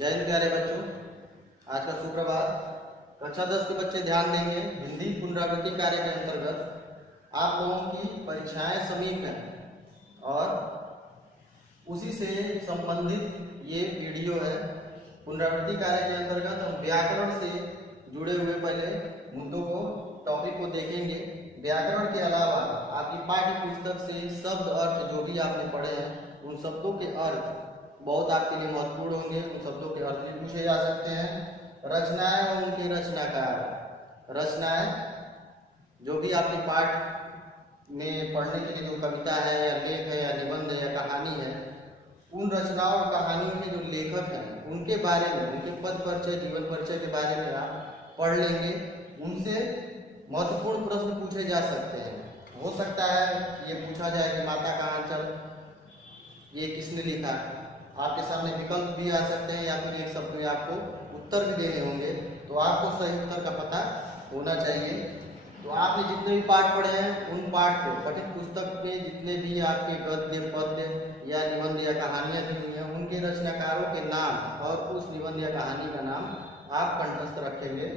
जय हिंद प्यारे बच्चों। आज का सुप्रभात। कक्षा 10 के बच्चे ध्यान देंगे। हिंदी पुनरावृत्ति कार्य के अंतर्गत आप लोगों की परीक्षाएं समीप हैं और उसी से संबंधित ये वीडियो है। पुनरावृत्ति कार्य के अंतर्गत हम व्याकरण से जुड़े हुए पहले मुद्दों को टॉपिक को देखेंगे। व्याकरण के अलावा आपकी पाठ्य पुस्तक से शब्द अर्थ जो भी आपने पढ़े हैं उन शब्दों के अर्थ बहुत आपके लिए महत्वपूर्ण होंगे। उन शब्दों के अर्थ भी पूछे जा सकते हैं। रचनाएं और उनके रचनाकार। रचनाएं जो भी आपके पाठ में पढ़ने के लिए जो कविता है या लेख है या निबंध है या कहानी है, उन रचनाओं और कहानियों के जो लेखक हैं उनके बारे में, उनके पद परिचय, जीवन परिचय के बारे में आप पढ़ लेंगे। उनसे महत्वपूर्ण प्रश्न पूछे जा सकते हैं। हो सकता है ये पूछा जाए कि माता का आंचल ये किसने लिखा। आपके सामने विकल्प भी आ सकते हैं या फिर एक शब्द में आपको उत्तर भी देने होंगे, तो आपको सही उत्तर का पता होना चाहिए। तो आपने जितने भी पाठ पढ़े हैं उन पाठ को पठित पुस्तक में जितने भी आपके गद्य, पद्य या निबंध या कहानियां दी हुई हैं उनके रचनाकारों के नाम और उस निबंध या कहानी का नाम आप कंठस्थ रखेंगे।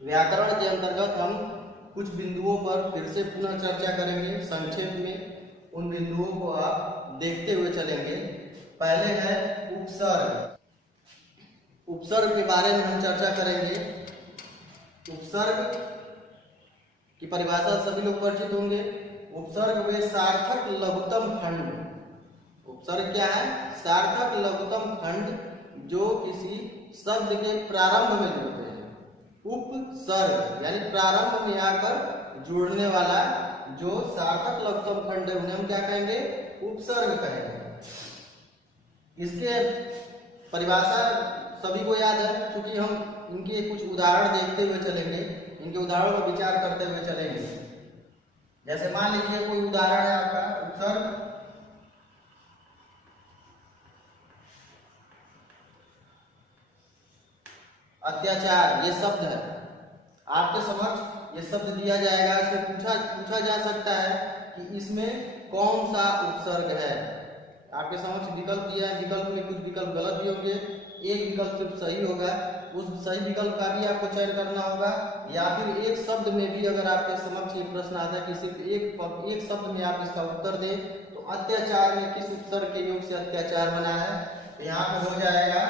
व्याकरण के अंतर्गत हम कुछ बिंदुओं पर फिर से पुनः चर्चा करेंगे। संक्षेप में उन बिंदुओं को आप देखते हुए चलेंगे। पहले है उपसर्ग। उपसर्ग के बारे में हम चर्चा करेंगे। उपसर्ग की परिभाषा सभी लोग परिचित होंगे। उपसर्ग वे सार्थक लघुत्तम खंड। उपसर्ग क्या है? सार्थक लघुत्तम खंड जो किसी शब्द के प्रारंभ में जुड़ते हैं। उपसर्ग यानी प्रारंभ में आकर जुड़ने वाला जो सार्थक लघुत्तम खंड है उन्हें हम क्या कहेंगे? उपसर्ग कहेंगे। इसके परिभाषा सभी को याद है, क्योंकि हम इनके कुछ उदाहरण देखते हुए चलेंगे, इनके उदाहरणों पर विचार करते हुए चलेंगे। जैसे मान लीजिए कोई उदाहरण है आपका उपसर्ग। अत्याचार ये शब्द है। आपके समक्ष ये शब्द दिया जाएगा। इसमें पूछा जा सकता है कि इसमें कौन सा उपसर्ग है। आपके समक्ष विकल्प दिया है। विकल्प में कुछ विकल्प गलत भी होंगे, एक विकल्प सिर्फ सही होगा। उस सही विकल्प का भी आपको चयन करना होगा। या फिर एक शब्द में भी अगर आपके समक्ष ये प्रश्न आता है कि सिर्फ एक शब्द में आप इसका उत्तर दें, तो अत्याचार में किस उपसर्ग के योग से अत्याचार बना है, तो यहाँ पे हो जाएगा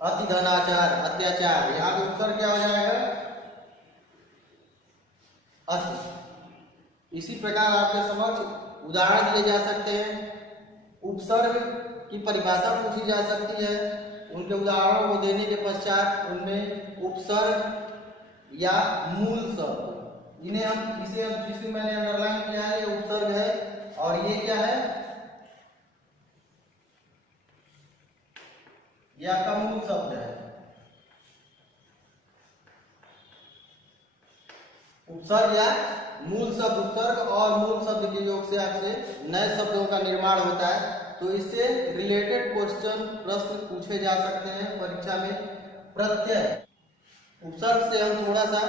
अतिधनाचार। अत्याचार यहाँ पे उपसर्ग क्या हो जाएगा? अति। इसी प्रकार आपके समक्ष उदाहरण दिए जा सकते हैं। उपसर्ग की परिभाषा पूछी जा सकती है। उनके उदाहरणों को देने के पश्चात उनमें उपसर्ग या मूल शब्द, जिसे मैंने अंडरलाइन किया है, ये उपसर्ग है और ये क्या है? ये आपका मूल शब्द है। उपसर्ग या मूल शब्द। उपसर्ग और मूल शब्द के योग से आपसे नए शब्दों का निर्माण होता है। तो इससे रिलेटेड क्वेश्चन, प्रश्न पूछे जा सकते हैं परीक्षा में। प्रत्यय। उपसर्ग से हम थोड़ा सा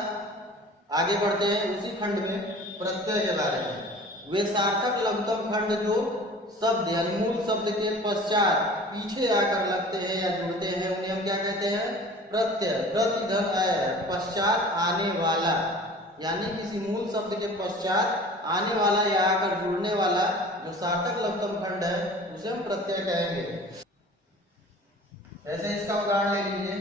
आगे बढ़ते हैं उसी खंड में प्रत्यय के बारे में। वे सार्थक लघुत्तम खंड जो शब्द यानी मूल शब्द के पश्चात पीछे आकर लगते हैं या जुड़ते हैं उन्हें हम क्या कहते हैं? प्रत्यय। प्रतिधन अय, पश्चात आने वाला, यानी किसी मूल शब्द के पश्चात आने वाला या आकर जुड़ने वाला जो सार्थक लघुत्तम खंड है उसे हम प्रत्यय कहेंगे। ऐसे इसका उदाहरण ले लीजिए।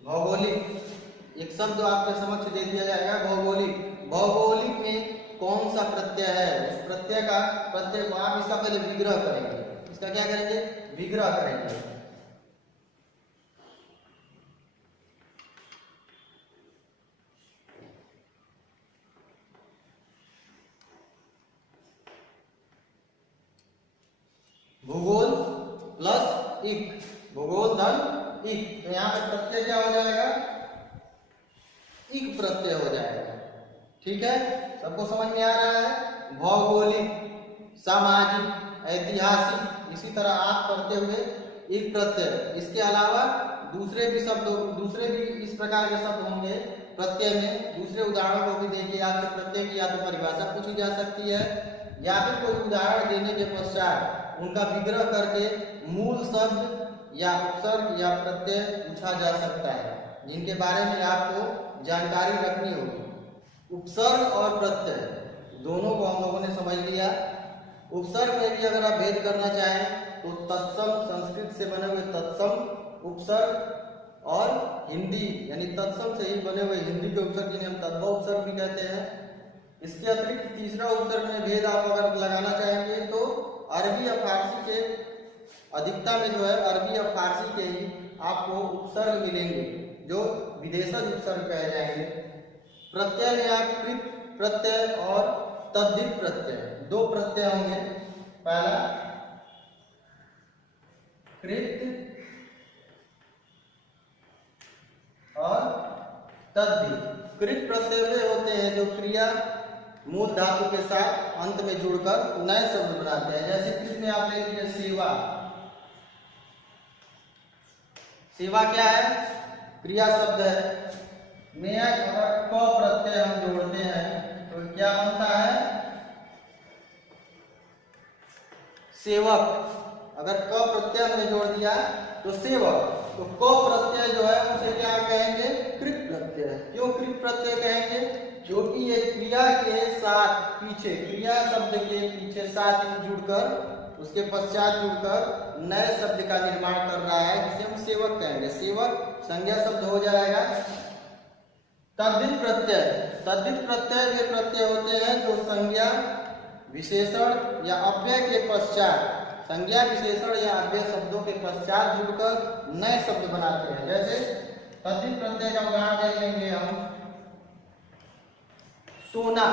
भौगोलिक। एक शब्द आपके समक्ष दे दिया जाएगा, भौगोलिक। भौगोलिक में कौन सा प्रत्यय है? उस प्रत्यय को आप इसका पहले विग्रह करेंगे। इसका क्या करेंगे? विग्रह करेंगे। भूगोल प्लस इक, भूगोल धन इक, तो यहाँ पे प्रत्यय क्या हो जाएगा? इक प्रत्यय हो जाएगा। ठीक है, सबको समझ में आ रहा है? भौगोलिक, सामाजिक, ऐतिहासिक, इसी तरह आप करते हुए एक प्रत्यय। इसके अलावा दूसरे भी इस प्रकार के शब्द होंगे प्रत्यय में। दूसरे उदाहरणों को भी देखिए, आपसे प्रत्यय की या तो परिभाषा पूछी जा सकती है या फिर कोई उदाहरण देने के पश्चात उनका विग्रह करके मूल शब्द या उपसर्ग या प्रत्यय पूछा जा सकता है, जिनके बारे में आपको जानकारी रखनी होगी। उपसर्ग और प्रत्यय दोनों को हम लोगों ने समझ लिया। उपसर्ग में भी अगर आप भेद करना चाहें तो तत्सम, संस्कृत से बने हुए तत्सम उपसर्ग और हिंदी यानी तत्सम से ही बने हुए हिंदी के उपसर्ग जिन्हें हम तद्भव उपसर्ग भी कहते हैं। इसके अतिरिक्त तीसरा उपसर्ग में भेद आप अगर लगाना चाहेंगे तो अरबी या फारसी के अधिकता में जो है अरबी या फारसी के ही आपको उपसर्ग मिलेंगे जो विदेशज उपसर्ग कहे जाएंगे। प्रत्यय में आप कृत प्रत्यय और तद्धित प्रत्यय दो प्रत्यय होंगे। पहला कृत और तद्धित। कृत प्रत्यय वे होते हैं जो क्रिया मूल धातु के साथ अंत में जुड़कर नए शब्द बनाते हैं। जैसे कृत में आप ले लीजिए सेवा। सेवा क्या है? क्रिया शब्द है। में अगर क प्रत्यय हम जोड़ते हैं तो क्या बनता है? सेवक। अगर क प्रत्यय हमने जोड़ दिया तो सेवक। तो क प्रत्यय जो है उसे क्या कहेंगे? कृत प्रत्यय। क्यों कृत प्रत्यय कहेंगे? क्योंकि ये क्रिया के साथ पीछे, क्रिया शब्द के पीछे साथ ही जुड़कर उसके पश्चात जुड़कर नए शब्द का निर्माण कर रहा है, जिसे हम सेवक कहेंगे। सेवक संज्ञा शब्द हो जाएगा। तद्धित प्रत्यय। तद्धित प्रत्यय वे प्रत्यय होते हैं जो संज्ञा विशेषण या अव्यय के पश्चात, संज्ञा विशेषण या अव्यय शब्दों के पश्चात जुड़कर नए शब्द बनाते हैं। जैसे तद्धित प्रत्यय का उदाहरण देख लेंगे हम। सोना।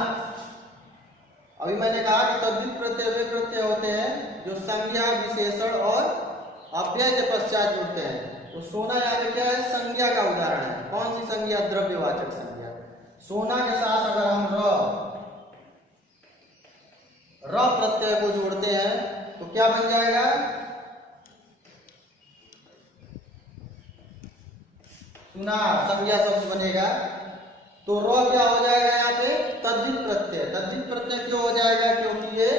अभी मैंने कहा कि तद्धित प्रत्यय वे प्रत्यय होते हैं जो संज्ञा विशेषण और अव्यय के पश्चात जुड़ते हैं। तो सोना यहाँ पे क्या है? संज्ञा का उदाहरण है। कौन सी संज्ञा? द्रव्यवाचक संज्ञा। सोना के साथ अगर हम र प्रत्यय को जोड़ते हैं तो क्या बन जाएगा? सुनार संज्ञा शब्द बनेगा। तो र क्या हो जाएगा यहाँ पे? तद्धित प्रत्यय। तद्धित प्रत्यय क्यों हो जाएगा? क्योंकि ये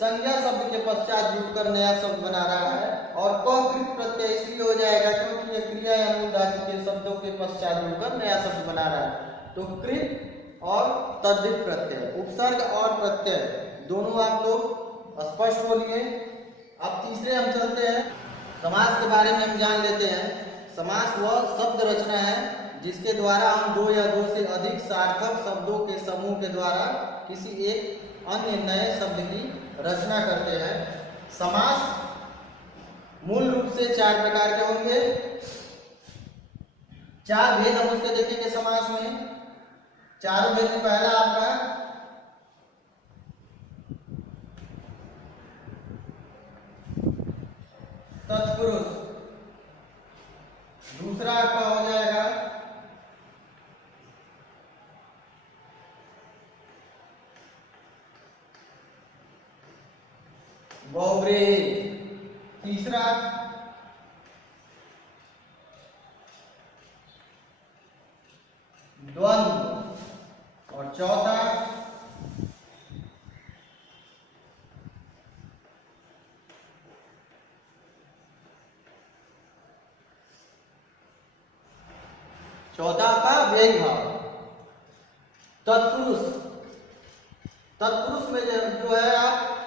संज्ञा शब्द के पश्चात जुड़कर नया शब्द बना रहा है। और कृत प्रत्यय इसलिए हो जाएगा क्योंकि ये क्रिया या मूल धातु के शब्दों के पश्चात जुड़कर नया शब्द बना रहा है। तो कृत और तद्धित प्रत्यय, उपसर्ग और प्रत्यय दोनों आप लोग स्पष्ट हो लिए। अब तीसरे हम चलते हैं। समास के बारे में हम जान लेते हैं। समास वह शब्द रचना है जिसके द्वारा हम दो या दो से अधिक सार्थक शब्दों के समूह के द्वारा किसी एक अन्य नए शब्द की रचना करते हैं। समास मूल रूप से चार प्रकार के होंगे। चार भेद हम उसके देखेंगे समास में। चारों भेद में पहला आपका तत्पुरुष, दूसरा आपका हो जाएगा बहुव्रीहि, तीसरा द्वंद्व और चौथा का व्यय भाव। तत्पुरुष। तत्पुरुष में जो है आप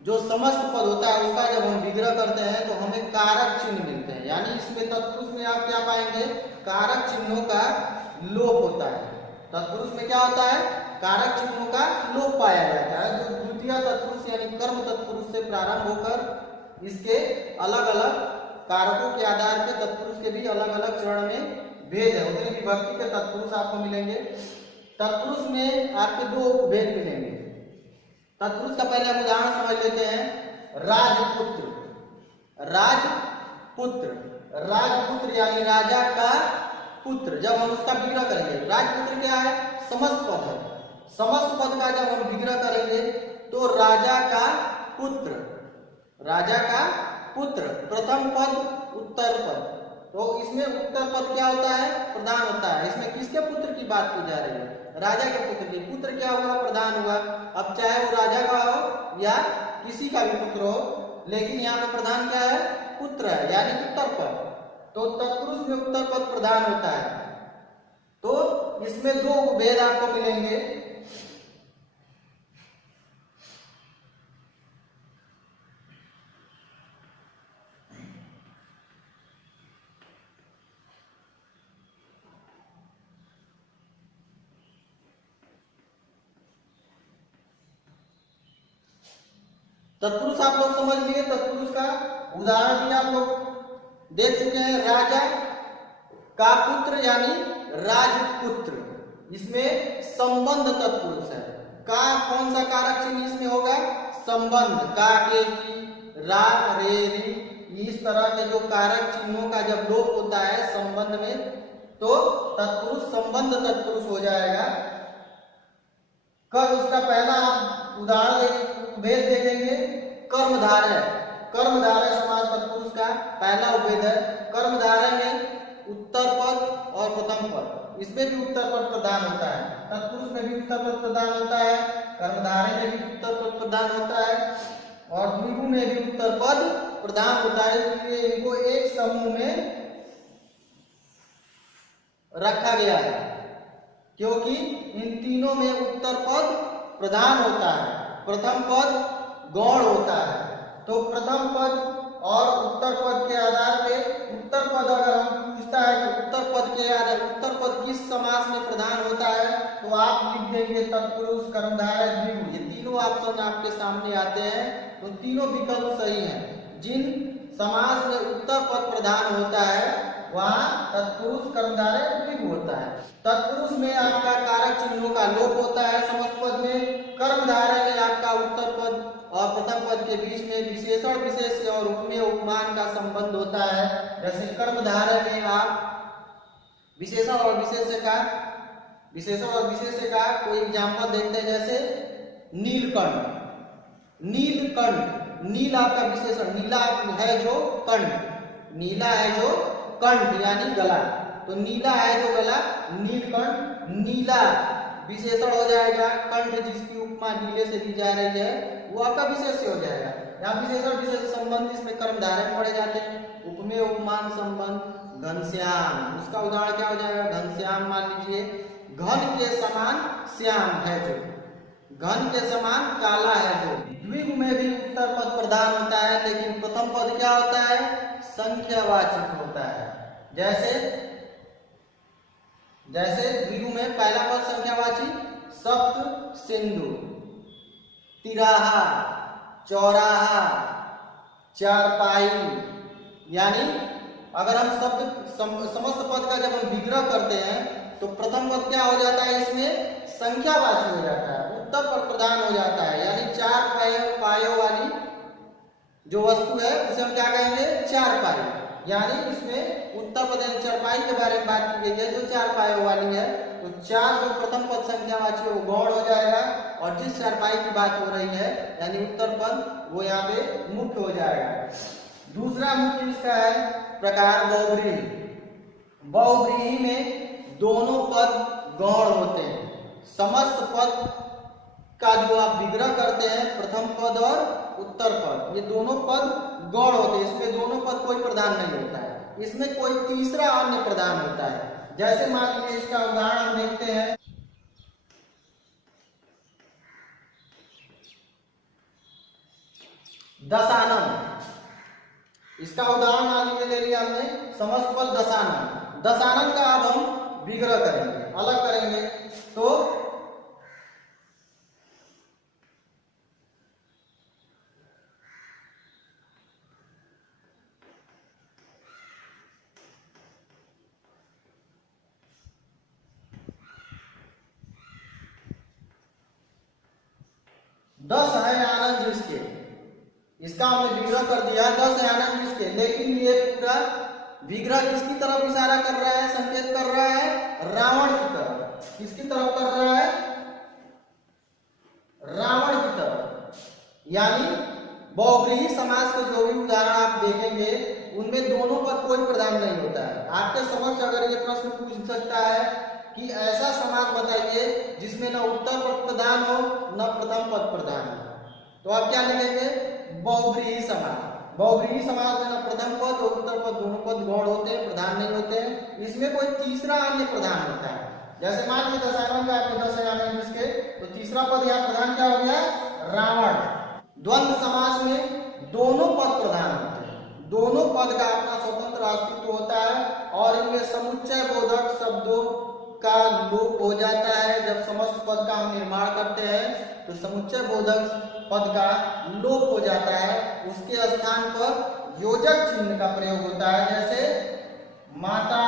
जो समस्त पद होता है उसका जब हम विग्रह करते हैं तो हमें कारक चिन्ह मिलते हैं। यानी इसमें तत्पुरुष में आप क्या पाएंगे? कारक चिन्हों का लोप होता है। तत्पुरुष में क्या होता है? कारक चिन्हों का लोप पाया जाता है। जो द्वितीय तत्पुरुष यानी कर्म तत्पुरुष से प्रारंभ होकर इसके अलग अलग कारकों के आधार पर तत्पुरुष के भी अलग अलग चरण में भेद है। उतने विभक्ति के तत्पुरुष आपको मिलेंगे। तत्पुरुष में आपके दो भेद मिलेंगे। तत्पुरुष का पहले हम उदाहरण समझ लेते हैं। राजपुत्र। राजपुत्र, राजपुत्र यानी राजा का पुत्र। जब हम उसका विग्रह करेंगे, राजपुत्र क्या है? समस्त पद है। समस्त पद का जब हम विग्रह करेंगे तो राजा का पुत्र, राजा का पुत्र, प्रथम पद उत्तर पद। तो इसमें उत्तर पद क्या होता है? प्रधान होता है। इसमें किसके पुत्र की बात की जा रही है? राजा के पुत्र की। पुत्र क्या हुआ? प्रधान हुआ। अब चाहे वो राजा का हो या किसी का भी पुत्र हो, लेकिन यहाँ पे प्रधान क्या है? पुत्र है, यानी उत्तर पद। तो तत्पुरुष में उत्तर पद प्रधान होता है। तो इसमें दो भेद आपको मिलेंगे। तत्पुरुष आप लोग समझ लिए। तत्पुरुष का उदाहरण भी आप लोग देख चुके हैं। राजा का पुत्र यानी राजपुत्र, इसमें संबंध तत्पुरुष है। का कौन सा कारक चिन्ह इसमें होगा? संबंध। का, के, की, रा, रे, री, इस तरह के जो कारक चिन्हों का जब लोप होता है संबंध में, तो तत्पुरुष संबंध तत्पुरुष हो जाएगा। कब उसका पहला आप उदाहरण भेद देखेंगे? कर्मधारय। कर्मधारय समास तत्पुरुष का पहला उपभेद है। कर्मधारय में उत्तर पद और प्रथम पद, इसमें भी उत्तर पद प्रधान होता है। तत्पुरुष में भी उत्तर पद प्रधान होता है, कर्मधारय में भी उत्तर पद प्रधान होता है, और द्विगु में भी उत्तर पद प्रधान होता है। इसलिए इनको एक समूह में रखा गया है, क्योंकि इन तीनों में उत्तर पद प्रधान होता है, प्रथम पद गौण होता है। तो प्रथम पद और उत्तर पद के आधार पे, उत्तर पद अगर हम पूछता है कि उत्तर पद के आधार, उत्तर पद किस समास में प्रधान होता है, तो आप लिख देंगे तत्पुरुष, कर्मधारय, द्विगु। ये तीनों ऑप्शन आपके सामने आते हैं, तो तीनों विकल्प सही हैं। जिन समास में उत्तर पद प्रधान होता है वहां तत्पुरुष, कर्मधारय, द्विगु होता है। तत्पुरुष में आपका कारक चिन्हों का लोप होता है समस्त पद में। कर्मधारय में आपका उत्तर पद और प्रथम पद के बीच में विशेषण विशेष और उपमेय उपमान का संबंध होता है। जैसे कर्मधारय में आप विशेषण और विशेष्य का कोई एग्जाम्पल देखते हैं, जैसे नीलकंठ। नीलकंठ, नील आपका विशेषण, नीला है जो कंठ, नीला है जो कंठ यानी गला, तो नीला है जो गला, नीलकंठ। नीला विशेषण हो जाएगा। कंठ जिसकी उपमा नीले से दी जा रही है वो आपका विशेष्य हो जाएगा। यहाँ विशेषण विशेष संबंध इसमें कर्मधारय पढ़े जाते हैं। उपमेय उपमान संबंध घनश्याम, उसका उदाहरण क्या हो जाएगा? घनश्याम मान लीजिए, घन के समान श्याम है जो, घन के समान काला है जो। द्विगु में भी उत्तर पद प्रधान होता है, लेकिन प्रथम पद क्या होता है? संख्यावाचक होता है। जैसे द्विगु में पहला पद संख्यावाची, सप्त, सिंधु, तिराहा, चौराहा, चारपाई। यानी अगर हम समस्त पद का जब हम विग्रह करते हैं तो प्रथम पद क्या हो जाता है? इसमें संख्यावाची हो जाता है, उत्तर पद प्रधान हो जाता है। यानी चार पायों वाली जो वस्तु है उसे हम क्या कहेंगे? चारपाई। यानी इसमें उत्तर पद चारपाई के बारे में बात की गई है, जो चार पायों वाली है। तो चार जो प्रथम पद संख्यावाची है वो गौण हो जाएगा, और जिस चारपाई की बात हो रही है यानी उत्तर पद, वो यहाँ पे मुख्य हो जाएगा। दूसरा मुख्य इसका है प्रकार बहुव्रीहि। बहुव्रीहि में दोनों पद गौण होते हैं। समस्त पद का जो आप विग्रह करते हैं, प्रथम पद और उत्तर पद, ये दोनों पद गौण होते हैं। इसमें दोनों पद कोई प्रधान नहीं होता है, इसमें कोई तीसरा अन्य प्रधान होता है। जैसे मान लीजिए इसका उदाहरण हम देखते हैं, दशानन। इसका उदाहरण मान लीजिए ले लिया हमने, समस्त पद दशानन। दशानन का अब हम विग्रह करेंगे, अलग करेंगे। तो दस है आनंद जिसके, इसका हमने विग्रह कर दिया, 10 है आनंद जिसके। लेकिन ये पूरा विग्रह किसकी तरफ इशारा कर रहा है, संकेत कर रहा है? रावण की तरफ। किसकी तरफ कर रहा है? रावण की तरफ। यानी बहुव्रीहि समास के जो भी उदाहरण आप देखेंगे उनमें दोनों पद कोई प्रधान नहीं होता है। आपके समक्ष अगर ये प्रश्न पूछ सकता है कि ऐसा समास बताइए जिसमें न उत्तर पद प्रधान हो न प्रथम पद प्रधान हो, तो आप क्या लिखेंगे? बहुव्रीहि समास। बहुव्रीहि समास में न प्रथम पद और उत्तर पद दोनों पद गौण होते हैं, प्रधान नहीं होते हैं। इसमें कोई तीसरा अन्य प्रधान होता है। जैसे मान लीजिए दशावन का आपने 10 जिसके, तो तीसरा पद यहाँ प्रधान क्या हो गया? रावण। द्वंद्व समास में दोनों पद प्रधान होते हैं, दोनों पद का अपना स्वतंत्र अस्तित्व होता है और इनमें समुच्चय बोधक शब्दों का लोप हो जाता है। जब समस्त पद का हम निर्माण करते हैं तो समुच्चय बोधक पद का लोप हो जाता है, उसके स्थान पर योजक चिन्ह का प्रयोग होता है। जैसे माता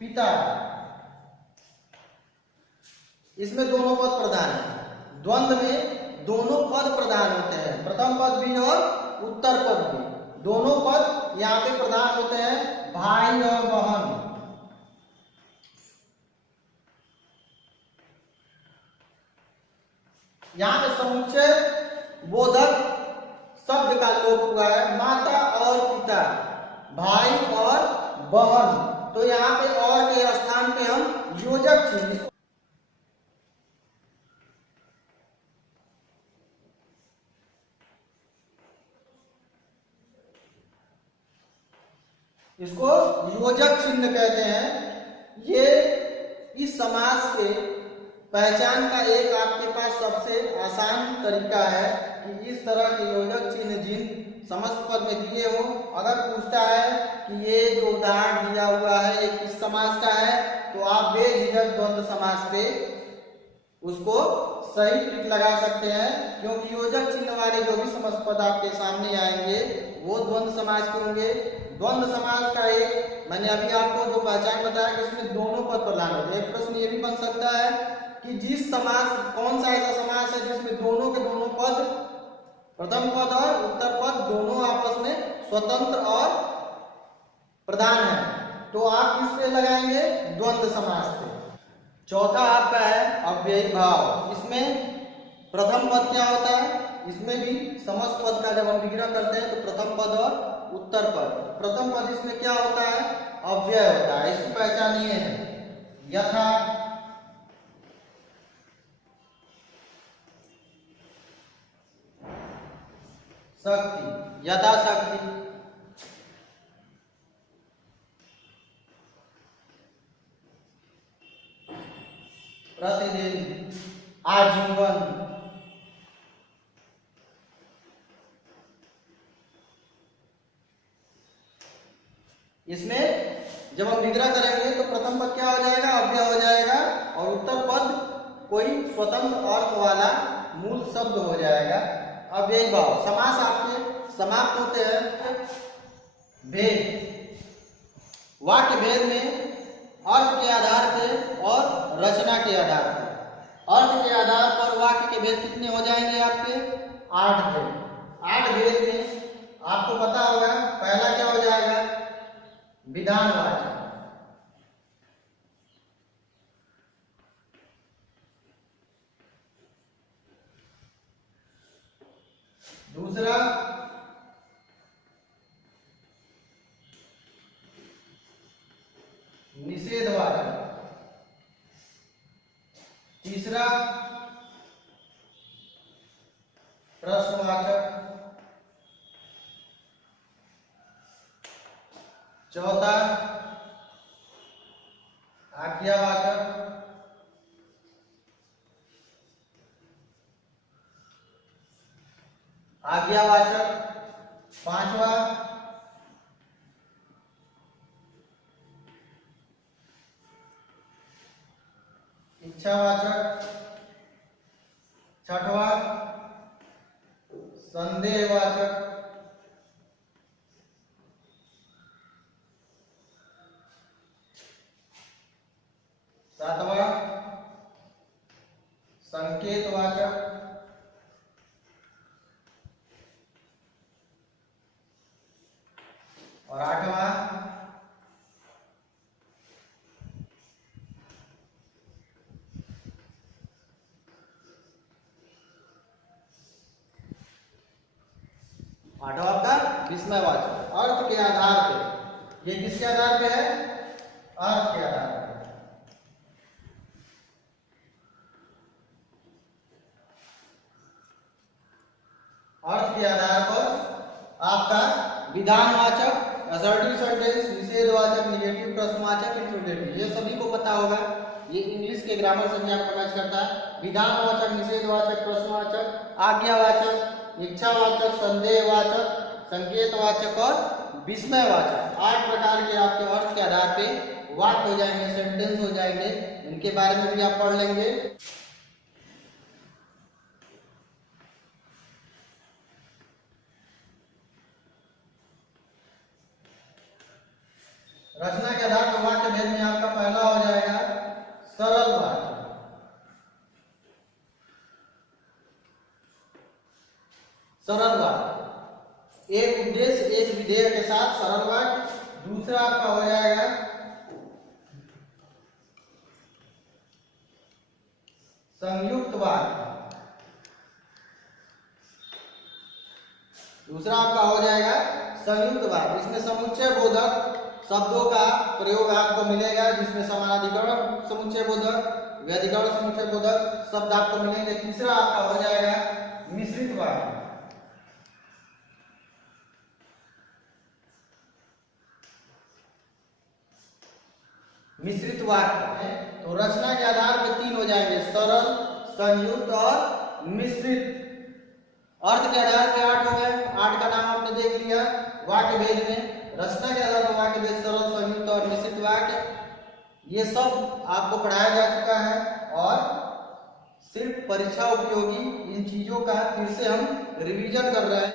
पिता, इसमें दोनों पद प्रधान है। द्वंद्व में दोनों पद प्रधान होते हैं, प्रथम पद भी और उत्तर पद भी, दोनों पद यहाँ पे प्रधान होते हैं, भाई और बहन। यहाँ पे समुच्चय बोधक शब्द का लोप हुआ है, माता और पिता, भाई और बहन, तो यहाँ पे और के स्थान पे हम योजक चिन्ह, इसको योजक चिन्ह कहते हैं। ये इस समास के पहचान का एक आपके पास सबसे आसान तरीका है कि इस तरह के योजक चिन्ह जिन समस्त पद में दिए हो, अगर पूछता है कि ये जो उदाहरण दिया हुआ है ये किस समास का है, तो आप बेझिझक द्वंद्व समास पे उसको सही टिक लगा सकते हैं, क्योंकि योजक चिन्ह वाले जो भी समस्त पद आपके सामने आएंगे वो द्वंद्व समास के होंगे। द्वंद्व समास का एक मैंने अभी आपको जो पहचान बताया कि इसमें दोनों पद प्रधान होते हैं। एक प्रश्न ये भी बन सकता है कि जिस समास, कौन सा ऐसा समास है जिसमें दोनों के दोनों पद, प्रथम पद और उत्तर पद दोनों आपस में स्वतंत्र और प्रधान है, तो आप किस पे लगाएंगे? द्वंद्व समास पे। चौथा आपका है अव्ययी भाव। इसमें प्रथम पद क्या होता है? इसमें भी समस्त पद का जब हम विग्रह करते हैं तो प्रथम पद और उत्तर पद, प्रथम पद इसमें क्या होता है? अव्यय होता है। इसकी पहचान ये है, यथा शक्ति, यथा शक्ति, प्रतिदिन, आजीवन, इसमें जब हम विग्रह करेंगे तो प्रथम पद क्या हो जाएगा? अव्यय हो जाएगा और उत्तर पद कोई स्वतंत्र अर्थ वाला मूल शब्द हो जाएगा। अव्ययी भाव। समास आपके समाप्त होते हैं भेद, वाक्य भेद में अर्थ के आधार पे और रचना के आधार पर। अर्थ के आधार पर वाक्य के भेद कितने हो जाएंगे आपके? 8 भेद। 8 भेद में आपको पता होगा पहला क्या हो जाएगा? विधानवाचक। दूसरा निषेधवाचक। तीसरा प्रश्नवाचक। चौथा आज्ञावाचक। आज्ञावाचक। पांचवा इच्छावाचक। छठवा संदेहवाचक। सातवां संकेतवाचक। और आठवां आठवां आपका विस्मयवाचक, अर्थ के आधार पे। ये किसके आधार पे है? अर्थ के आधार पे। अर्थ के आधार पर आपका विधानवाचक, असर्टिव सेंटेंस, निषेधवाचक, निगेटिव, प्रश्नवाचक, इंट्रोगेटिव, ये सभी को पता होगा। ये इंग्लिश के ग्रामर से भी आपको मैच करता है। विधानवाचक, निषेधवाचक, प्रश्नवाचक, आज्ञावाचक, इच्छावाचक, संदेहवाचक, संकेतवाचक और विस्मयवाचक, 8 प्रकार के आपके अर्थ के आधार पे वाक्य हो जाएंगे, सेंटेंस हो जाएंगे। इनके बारे में भी आप पढ़ लेंगे। रचना के आधार पर वाक्य भेद में आपका पहला हो जाएगा सरल वाक्य। सरल वाक्य, एक उद्देश्य एक विधेय के साथ सरल वाक्य। दूसरा आपका हो जाएगा संयुक्त वाक्य। दूसरा आपका हो जाएगा संयुक्त वाक्य। इसमें समुच्चय बोधक शब्दों का प्रयोग आपको मिलेगा, जिसमें समानाधिकरण समुच्चय बोधक, व्यधिकरण समुच्चय बोधक शब्द आपको मिलेंगे। तीसरा आपका हो जाएगा मिश्रित वाक्य। मिश्रित वाक्य है तो रचना के आधार पर 3 हो जाएंगे, सरल, संयुक्त और मिश्रित। अर्थ के आधार पे 8 हो गए, 8 का नाम आपने देख लिया। वाक्य भेद में रचना के आधार पर वाक्य भेद, सरल, संयुक्त और मिश्रित वाक्य, ये सब आपको पढ़ाया जा चुका है। और सिर्फ परीक्षा उपयोगी इन चीजों का फिर से हम रिवीजन कर रहे हैं।